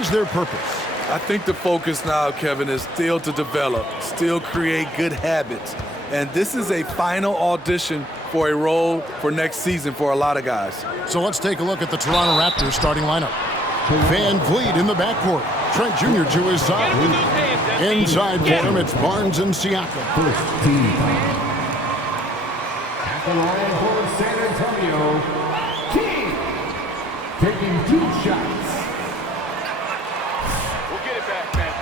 is their purpose? I think the focus now, Kevin, is still to develop, still create good habits. And this is a final audition for a role for next season for a lot of guys. So let's take a look at the Toronto Raptors starting lineup. Van Vliet in the backcourt. Trent Jr. to his side. Inside for him, it's Barnes and Siakam. First team. At the line for San Antonio, King taking 2 shots. We'll get it back, man.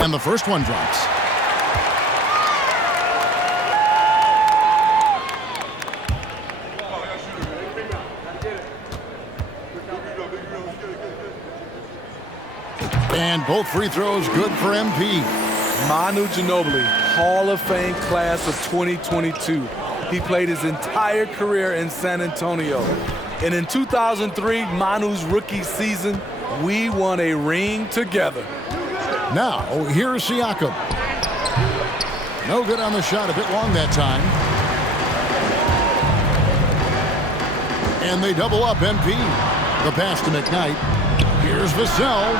And the first one drops. And both free throws good for MP. Manu Ginobili, Hall of Fame class of 2022. He played his entire career in San Antonio. And in 2003, Manu's rookie season, we won a ring together. Now, here's Siakam. No good on the shot, a bit long that time. And they double up MP. The pass to McKnight. Here's Vassell.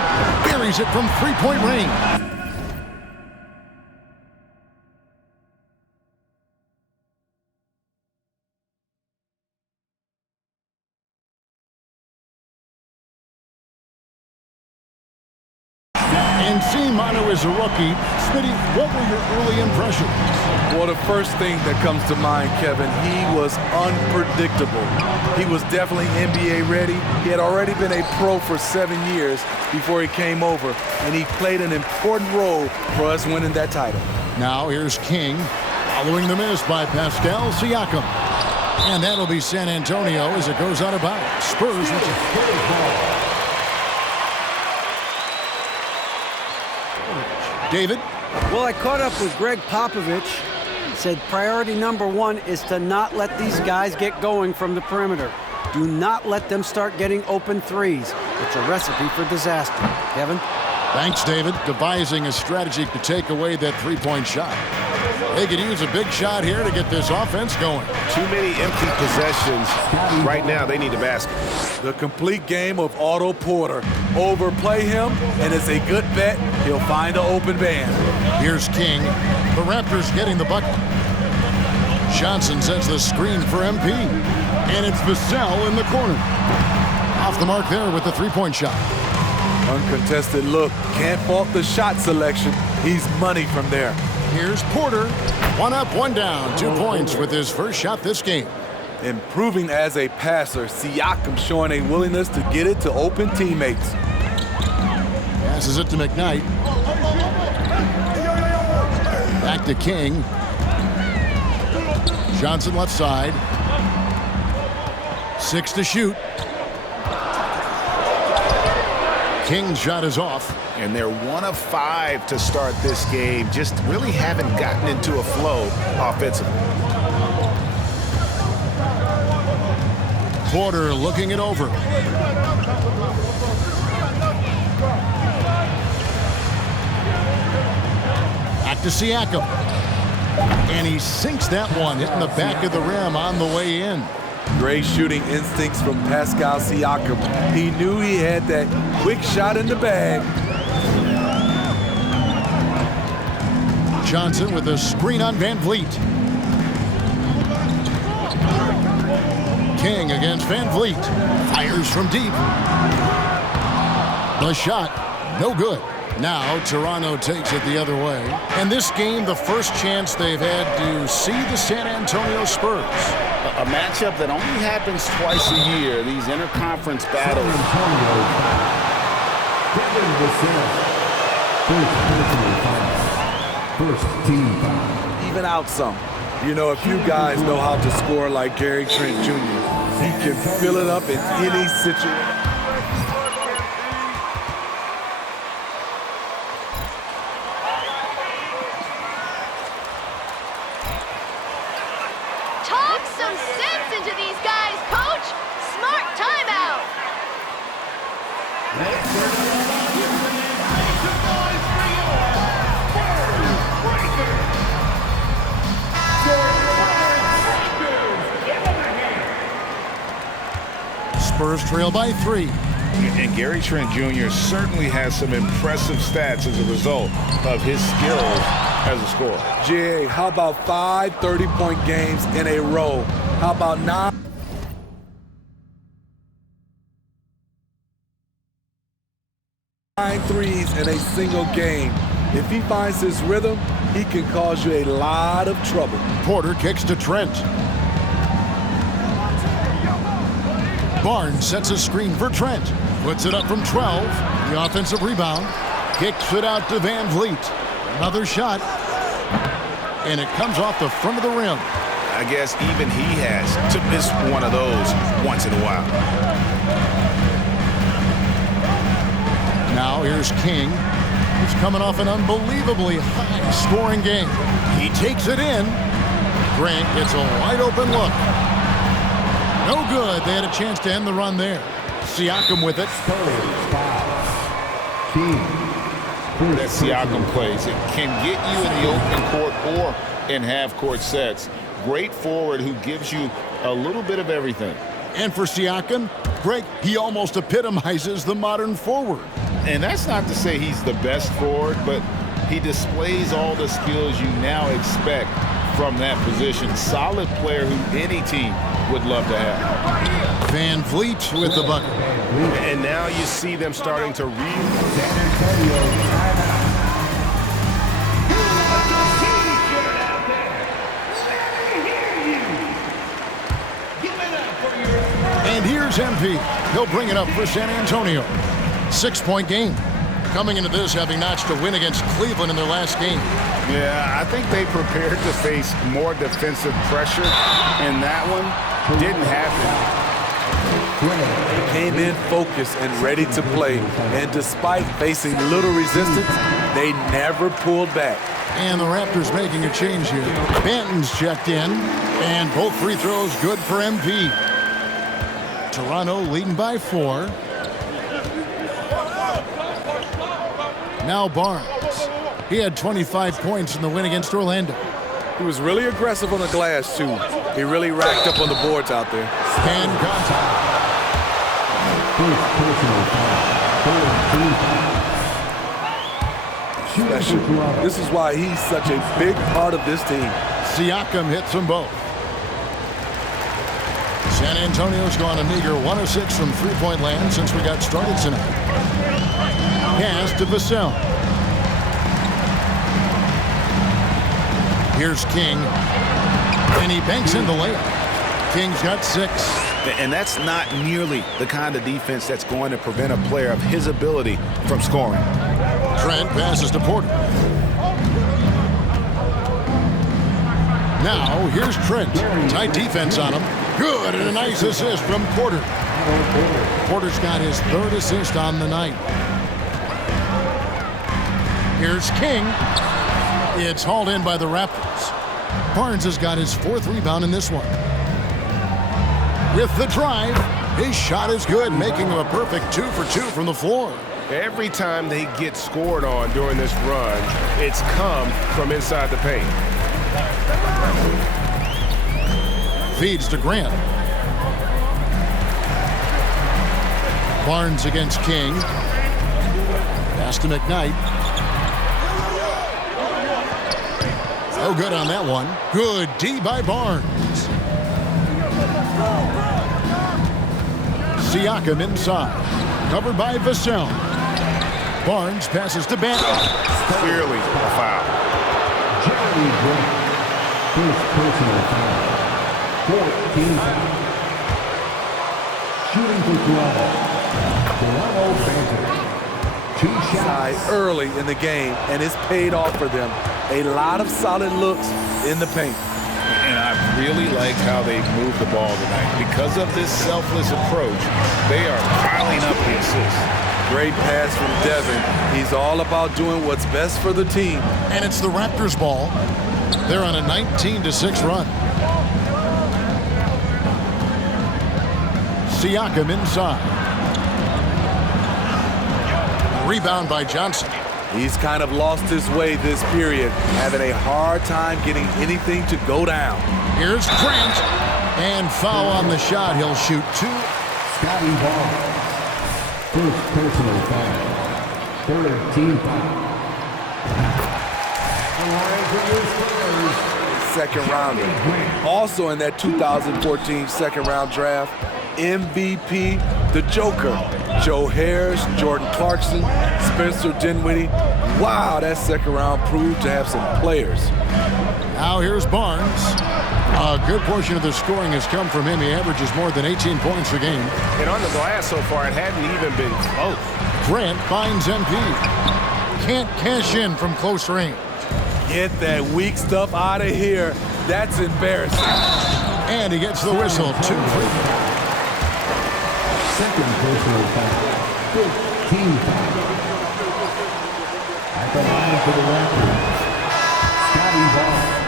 Buries it from three-point range. And seeing Manu as a rookie, Smitty, what were your early impressions? Well, the first thing that comes to mind, Kevin, he was unpredictable. He was definitely NBA ready. He had already been a pro for 7 years before he came over, and he played an important role for us winning that title. Now here's King, following the miss by Pascal Siakam. And that'll be San Antonio as it goes out of bounds. Spurs with a third ball. David? Well, I caught up with Greg Popovich. Said priority number 1 is to not let these guys get going from the perimeter. Do not let them start getting open threes. It's a recipe for disaster. Kevin? Thanks, David. Devising a strategy to take away that three-point shot. They could use a big shot here to get this offense going. Too many empty possessions. Right now, they need a basket. The complete game of Otto Porter. Overplay him, and it's a good bet he'll find an open man. Here's King. The Raptors getting the bucket. Johnson sets the screen for MP. And it's Vassell in the corner. Off the mark there with the three-point shot. Uncontested look. Can't fault the shot selection. He's money from there. Here's Porter. 1 up, 1 down. 2 points with his first shot this game. Improving as a passer, Siakam showing a willingness to get it to open teammates. Passes it to McKnight. Back to King. Johnson left side. 6 to shoot. King's shot is off. And they're 1 of 5 to start this game. Just really haven't gotten into a flow offensively. Porter looking it over. Back to Siakam. And he sinks that one, hitting the back of the rim on the way in. Great shooting instincts from Pascal Siakam. He knew he had that quick shot in the bag. Johnson with a screen on Van Vliet. King against Van Vliet. Fires from deep. The shot, no good. Now Toronto takes it the other way. And this game, the first chance they've had to see the San Antonio Spurs. A matchup that only happens twice a year, these interconference battles. First team foul. Even out some. You know, a few guys know how to score like Gary Trent Jr. He can fill it up in any situation. Talk some sense into these guys, coach. Smart timeout. Spurs trail by 3. And Gary Trent Jr. certainly has some impressive stats as a result of his skills as a scorer. Jay, how about 5 30-point games in a row? How about 9 threes in a single game? If he finds his rhythm, he can cause you a lot of trouble. Porter kicks to Trent. Barnes sets a screen for Trent. Puts it up from 12. The offensive rebound. Kicks it out to Van Vliet. Another shot. And it comes off the front of the rim. I guess even he has to miss one of those once in a while. Now here's King. He's coming off an unbelievably high-scoring game. He takes it in. Grant gets a wide-open look. No good. They had a chance to end the run there. Siakam with it. That Siakam plays. It can get you in the open court or in half-court sets. Great forward who gives you a little bit of everything. And for Siakam, Greg, he almost epitomizes the modern forward. And that's not to say he's the best forward, but he displays all the skills you now expect from that position. Solid player who any team would love to have. Van Vliet with the bucket. And now you see them starting to And here's MP. He'll bring it up for San Antonio. 6-point game. Coming into this having notched a win against Cleveland in their last game. Yeah, I think they prepared to face more defensive pressure, and that one didn't happen. They came in focused and ready to play, and despite facing little resistance, they never pulled back. And the Raptors making a change here. Banton's checked in, and both free throws good for MP. Toronto leading by 4. Now Barnes. He had 25 points in the win against Orlando. He was really aggressive on the glass, too. He really racked up on the boards out there. And contact. This is why he's such a big part of this team. Siakam hits them both. San Antonio's gone a meager 1 of 6 from three-point land since we got started tonight. Pass to Vassell. Here's King. And he banks in the layup. King's got 6. And that's not nearly the kind of defense that's going to prevent a player of his ability from scoring. Trent passes to Porter. Now, here's Trent. Tight defense on him. Good, and a nice assist from Porter. Porter's got his 3rd assist on the night. Here's King. It's hauled in by the Raptors. Barnes has got his 4th rebound in this one. With the drive, his shot is good, making him a perfect 2 for 2 from the floor. every time they get scored on during this run, it's come from inside the paint. Feeds to Grant. Barnes against King. Pass to McKnight. Oh, good on that one. Good D by Barnes. Siakam inside. Covered by Vassell. Barnes passes to Banton. Clearly a foul. Jeremy Grant, first personal foul. 14 foul. Shooting for Toronto Panther. 2 shots. Early in the game, and it's paid off for them. A lot of solid looks in the paint. And I really like how they've moved the ball tonight. Because of this selfless approach, they are piling up the assists. Great pass from Devin. He's all about doing what's best for the team. And it's the Raptors' ball. They're on a 19-6 run. Siakam inside. Rebound by Johnson. He's kind of lost his way this period, having a hard time getting anything to go down. Here's Grant. And foul on the shot. He'll shoot 2. Scotty Barnes. First personal foul. Third team foul. The line for your Spurs. Second rounder. Also in that 2014 second round draft, MVP, the Joker, Joe Harris, Jordan Clarkson, Spencer Dinwiddie. Wow, that second round proved to have some players. Now here's Barnes. A good portion of the scoring has come from him. He averages more than 18 points a game. And on the glass so far, it hadn't even been close. Grant finds MP. Can't cash in from close range. Get that weak stuff out of here. That's embarrassing. And he gets the whistle. 2 free. Second personal foul. 15 foul. At the line for the Raptors, Scotty Barnes.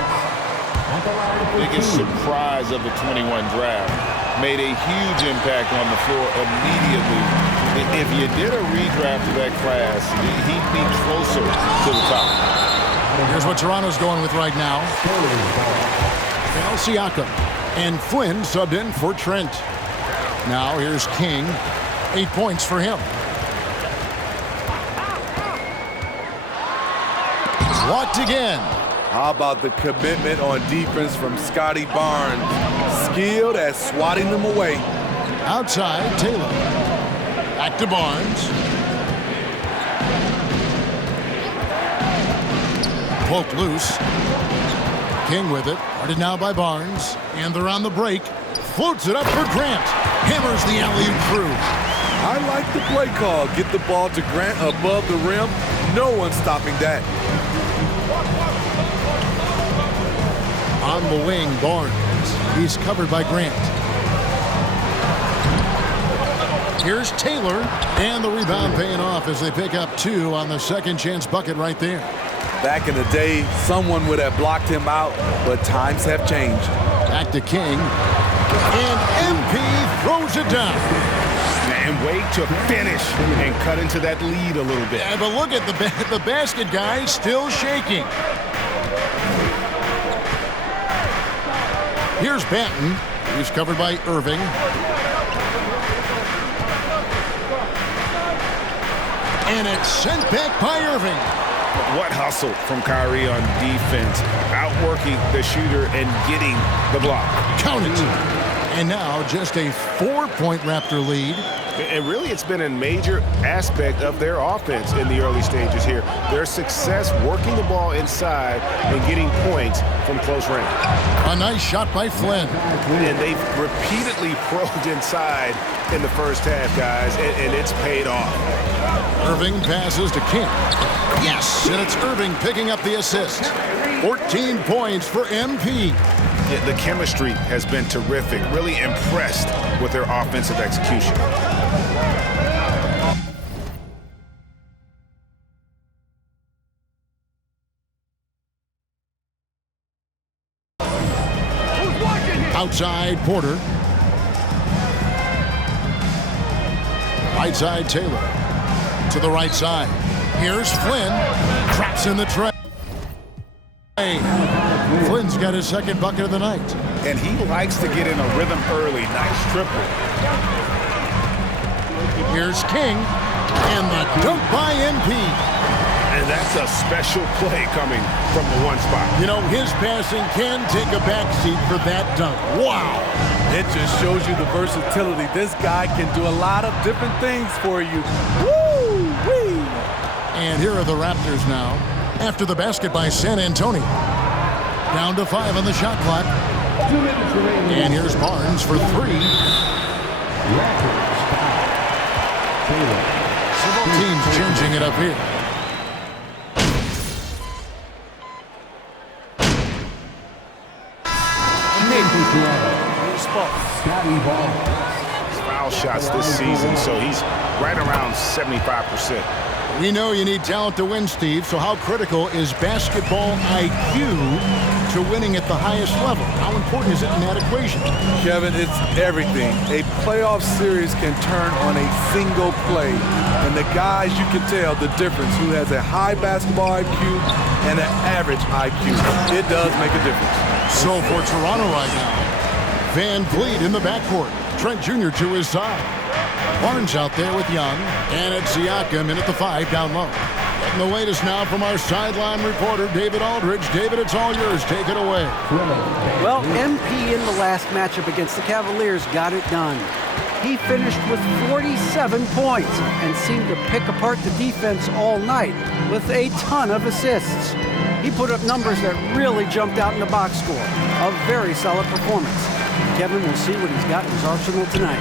At the line for Biggest surprise of the 21 draft. Made a huge impact on the floor immediately. If you did a redraft of that class, he'd be closer to the top. Here's what Toronto's going with right now. Val Siakam and Flynn subbed in for Trent. Now here's King. 8 points for him. Blocked again. How about the commitment on defense from Scotty Barnes? Skilled at swatting them away. Outside, Taylor. Back to Barnes. Poked loose. King with it. Guarded now by Barnes. And they're on the break. Floats it up for Grant. Hammers the alley-oop through. I like the play call. Get the ball to Grant above the rim. No one's stopping that. On the wing, Barnes. He's covered by Grant. Here's Taylor. And the rebound paying off as they pick up 2 on the second chance bucket right there. Back in the day, someone would have blocked him out, but times have changed. Back to King. And MP throws it down. And wait to finish and cut into that lead a little bit. Yeah, but look at the basket guy still shaking. Here's Banton. He's covered by Irving. And it's sent back by Irving. What hustle from Kyrie on defense, outworking the shooter and getting the block. Count it. And now just a 4-point Raptor lead. And really, it's been a major aspect of their offense in the early stages here. Their success working the ball inside and getting points from close range. A nice shot by Flynn. And they've repeatedly probed inside in the first half, guys, and it's paid off. Irving passes to King. Yes, and it's Irving picking up the assist. 14 points for MP. Yeah, the chemistry has been terrific. Really impressed with their offensive execution. Outside, Porter. Right side, Taylor. To the right side. Here's Flynn. Traps in the tray. Flynn's got his second bucket of the night. And he likes to get in a rhythm early. Nice triple. Here's King. And the dunk by MP. And that's a special play coming from the one spot. You know, his passing can take a backseat for that dunk. Wow. It just shows you the versatility. This guy can do a lot of different things for you. Woo-wee. And here are the Raptors now. After the basket by San Antonio. Down to 5 on the shot clock. 2 minutes remaining. And here's Barnes for 3. Raptors foul. Taylor. Several teams changing it up here. Scotty Barnes. Foul shots this season, so he's right around 75%. We know you need talent to win, Steve, so how critical is basketball IQ to winning at the highest level? How important is it in that equation? Kevin, it's everything. A playoff series can turn on a single play. And the guys, you can tell the difference who has a high basketball IQ and an average IQ. It does make a difference. So for Toronto right now, Van Vliet in the backcourt. Trent Jr. to his side. Barnes out there with Young, and it's Siakam in at the 5 down low. And the latest now from our sideline reporter, David Aldridge. David, it's all yours. Take it away. Well, MP in the last matchup against the Cavaliers got it done. He finished with 47 points and seemed to pick apart the defense all night with a ton of assists. He put up numbers that really jumped out in the box score. A very solid performance. Kevin will see what he's got in his arsenal tonight.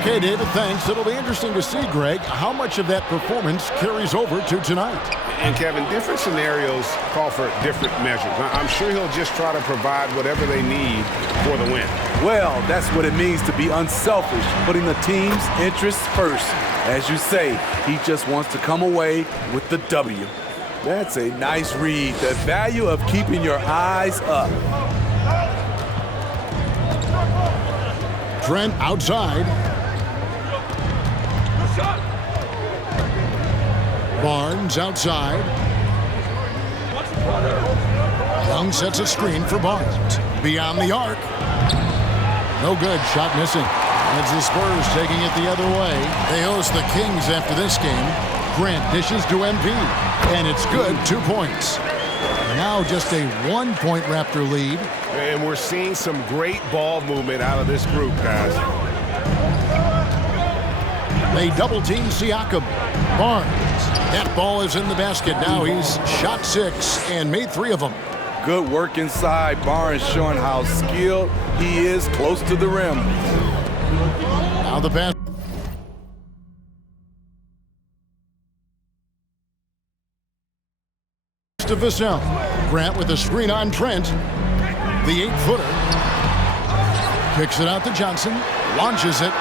Okay, David, thanks. It'll be interesting to see, Greg, how much of that performance carries over to tonight. And Kevin, different scenarios call for different measures. I'm sure he'll just try to provide whatever they need for the win. Well, that's what it means to be unselfish, putting the team's interests first. As you say, he just wants to come away with the W. That's a nice read. The value of keeping your eyes up. Trent outside. Barnes outside. Young sets a screen for Barnes. Beyond the arc. No good. Shot missing. It's the Spurs taking it the other way. They host the Kings after this game. Grant dishes to MP. And it's good. 2 points. Now just a 1-point Raptor lead. And we're seeing some great ball movement out of this group, guys. They double-team Siakam. Barnes. That ball is in the basket. Now he's shot 6 and made 3 of them. Good work inside. Barnes showing how skilled he is close to the rim. Now the pass to Vassell. Grant with a screen on Trent. The 8-footer. Kicks it out to Johnson. Launches it.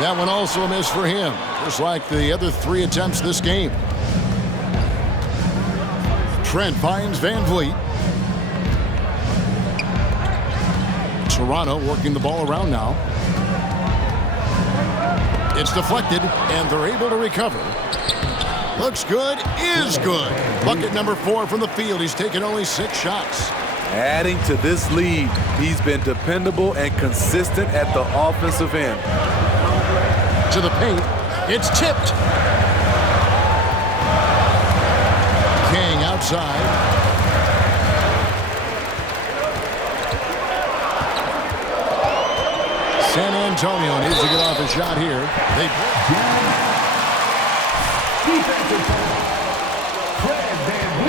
That one also a miss for him, just like the other 3 attempts this game. Trent finds Van Vliet. Toronto working the ball around now. It's deflected, and they're able to recover. Looks good, is good. Bucket number 4 from the field. He's taken only 6 shots. Adding to this lead, he's been dependable and consistent at the offensive end. To the paint, it's tipped. King outside. San Antonio needs to get off a shot here.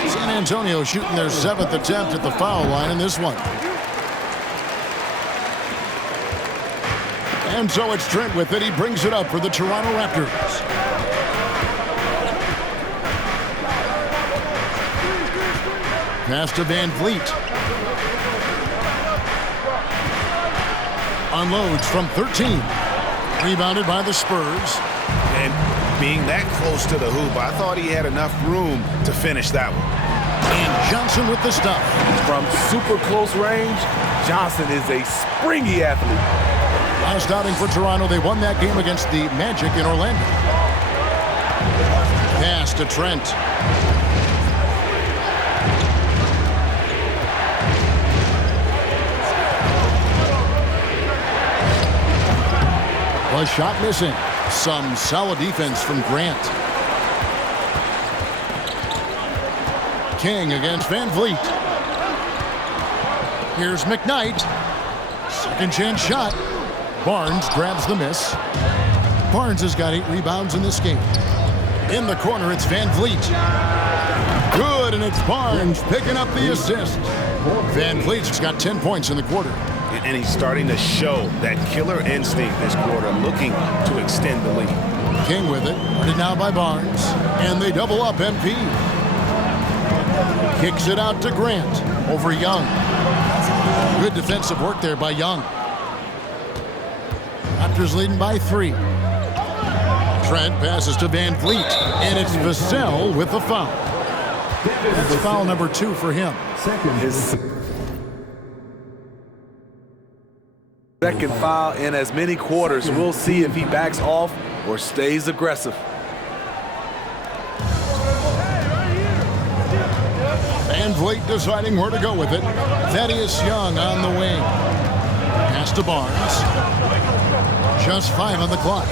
San Antonio shooting their 7th attempt at the foul line in this one. And so it's Trent with it. He brings it up for the Toronto Raptors. Pass to Van Vliet. Unloads from 13. Rebounded by the Spurs. And being that close to the hoop, I thought he had enough room to finish that one. And Johnson with the stuff. From super close range, Johnson is a springy athlete. Last outing for Toronto, they won that game against the Magic in Orlando. Pass to Trent. A shot missing. Some solid defense from Grant. King against Van Vliet. Here's McKnight. Second chance shot. Barnes grabs the miss. Barnes has got 8 rebounds in this game. In the corner, it's Van Vliet. Good, and it's Barnes picking up the assist. Van Vliet's got 10 points in the quarter. And he's starting to show that killer instinct this quarter, looking to extend the lead. King with it. Guarded now by Barnes. And they double up MP. Kicks it out to Grant over Young. Good defensive work there by Young. Raptors leading by 3. Trent passes to Van Vliet, and it's Vassell with the foul. That's foul number 2 for him. His second foul in as many quarters. We'll see if he backs off or stays aggressive. Van Vliet deciding where to go with it. Thaddeus Young on the wing. Pass to Barnes. Just 5 on the clock.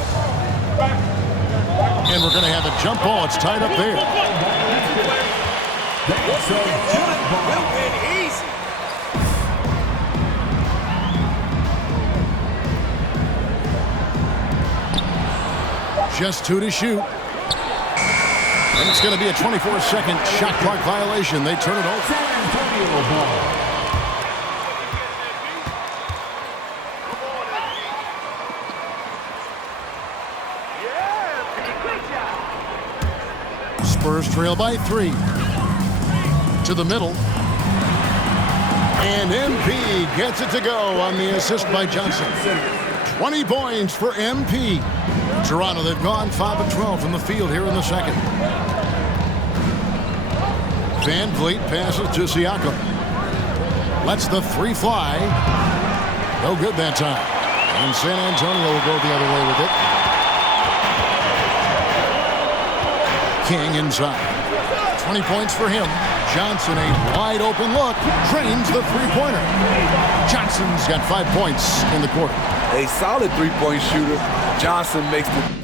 And we're going to have a jump ball. It's tied up there. Just 2 to shoot. And it's going to be a 24-second shot clock violation. They turn it over. Spurs trail by 3. To the middle. And MP gets it to go on the assist by Johnson. 20 points for MP. Toronto, they've gone 5 of 12 from the field here in the second. Van Vliet passes to Siakam. Lets the 3 fly. No good that time. And San Antonio will go the other way with it. King inside. 20 points for him. Johnson, a wide open look. Drains the 3-pointer. Johnson's got 5 points in the quarter. A solid 3-point shooter. Johnson makes the...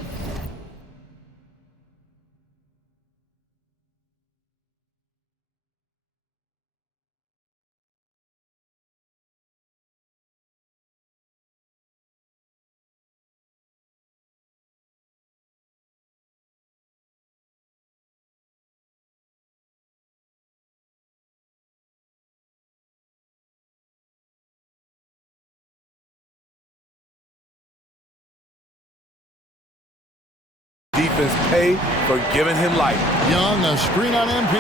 defense pay for giving him life. Young, a screen on MP.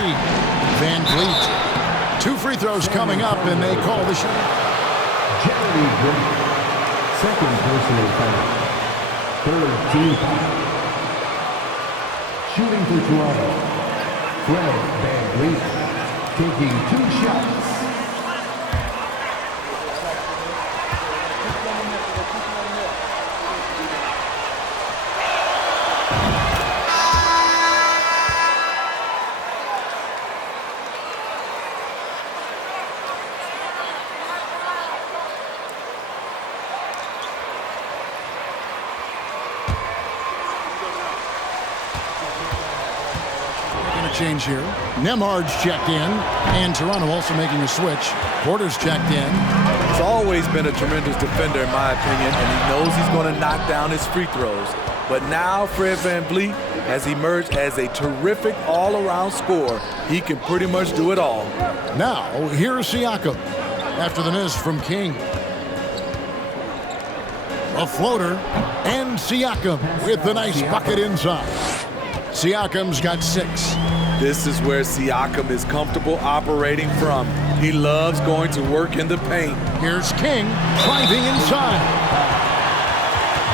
Van Vliet. 2 free throws coming up, and they call the shot. Jeremy Grant, second personal foul. Third team foul. Shooting for Toronto, Fred Van Vliet, taking 2 shots. Change here. Nemhard's checked in, and Toronto also making a switch. Porter's checked in. He's always been a tremendous defender, in my opinion, and he knows he's going to knock down his free throws. But now Fred Van Vliet has emerged as a terrific all-around scorer. He can pretty much do it all. Now, here's Siakam after the miss from King. A floater, and Siakam with the nice bucket inside. Siakam's got 6. This is where Siakam is comfortable operating from. He loves going to work in the paint. Here's King driving inside.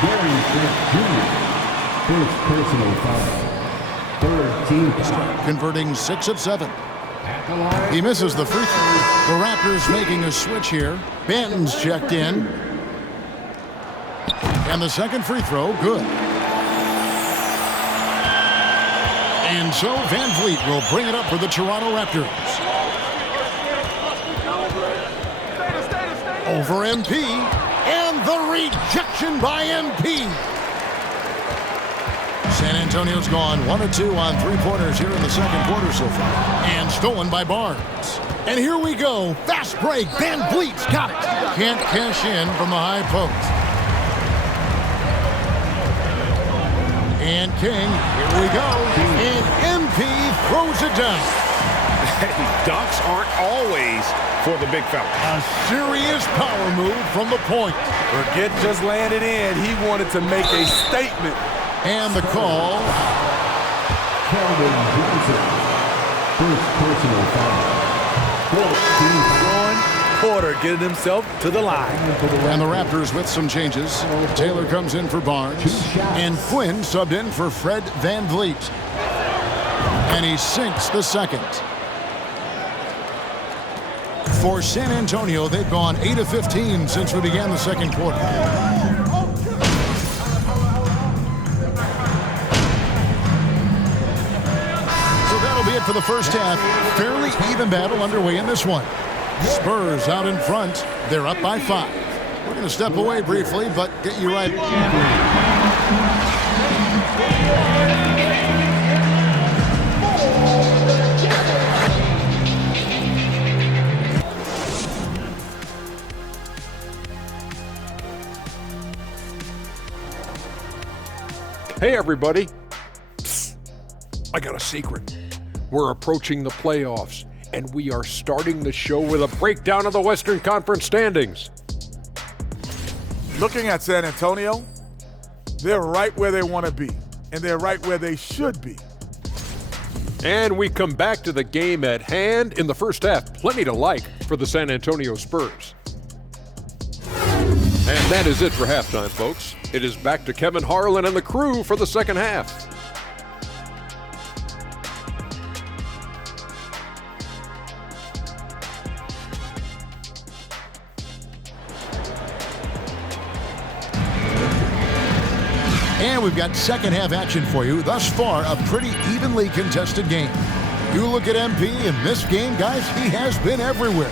Gary Trent Jr., first personal foul. Third team foul. Converting 6 of 7. At the line. He misses the free throw. The Raptors making a switch here. Benton's checked in. And the second free throw, good. And so Van Vliet will bring it up for the Toronto Raptors. Over MP, and the rejection by MP. San Antonio's gone 1 of 2 on 3-pointers here in the second quarter so far. And stolen by Barnes. And here we go. Fast break. Van Vliet's got it. Can't cash in from the high post. And King, here we go. And MP throws it down. Dunks aren't always for the big fella. A serious power move from the point. Forget just laying it in. He wanted to make a statement. And the call. Calvin Johnson, first personal foul. 14th. Porter getting himself to the line. And the Raptors with some changes. Taylor comes in for Barnes. And Quinn subbed in for Fred Van Vliet. And he sinks the second. For San Antonio, they've gone 8 of 15 since we began the second quarter. So that'll be it for the first half. Fairly even battle underway in this one. Spurs out in front. They're up by 5. We're going to step away briefly, but get you right. Hey, everybody. Psst. I got a secret. We're approaching the playoffs, and we are starting the show with a breakdown of the Western Conference standings. Looking at San Antonio, they're right where they want to be, and they're right where they should be. And we come back to the game at hand. In the first half, plenty to like for the San Antonio Spurs. And that is it for halftime, folks. It is back to Kevin Harlan and the crew for the second half. And we've got second half action for you. Thus far, a pretty evenly contested game. You look at MP in this game, guys, he has been everywhere.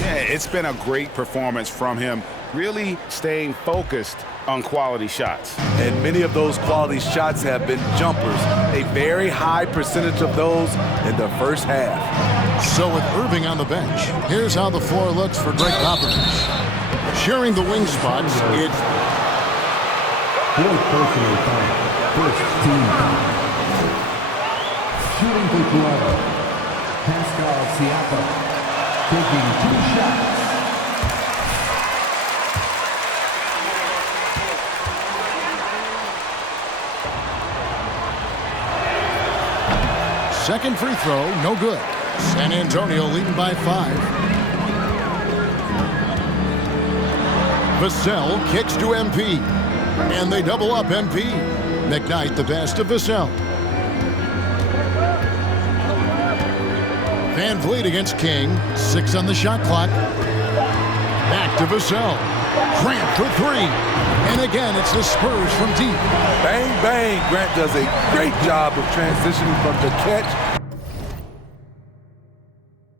Yeah, it's been a great performance from him, really staying focused on quality shots. And many of those quality shots have been jumpers, a very high percentage of those in the first half. So with Irving on the bench, here's how the floor looks for Greg Popovich. Sharing the wing spots, it's Fourth personal foul. First team foul. Shooting the 12. Pascal Siakam taking 2 shots. second free throw, no good. San Antonio leading by 5. Vassell kicks to MP. And they double up MP. McKnight the pass to Vassell. Van Vliet against King. 6 on the shot clock. Back to Vassell. Grant for 3. And again, it's the Spurs from deep. Bang, bang. Grant does a great job of transitioning from the catch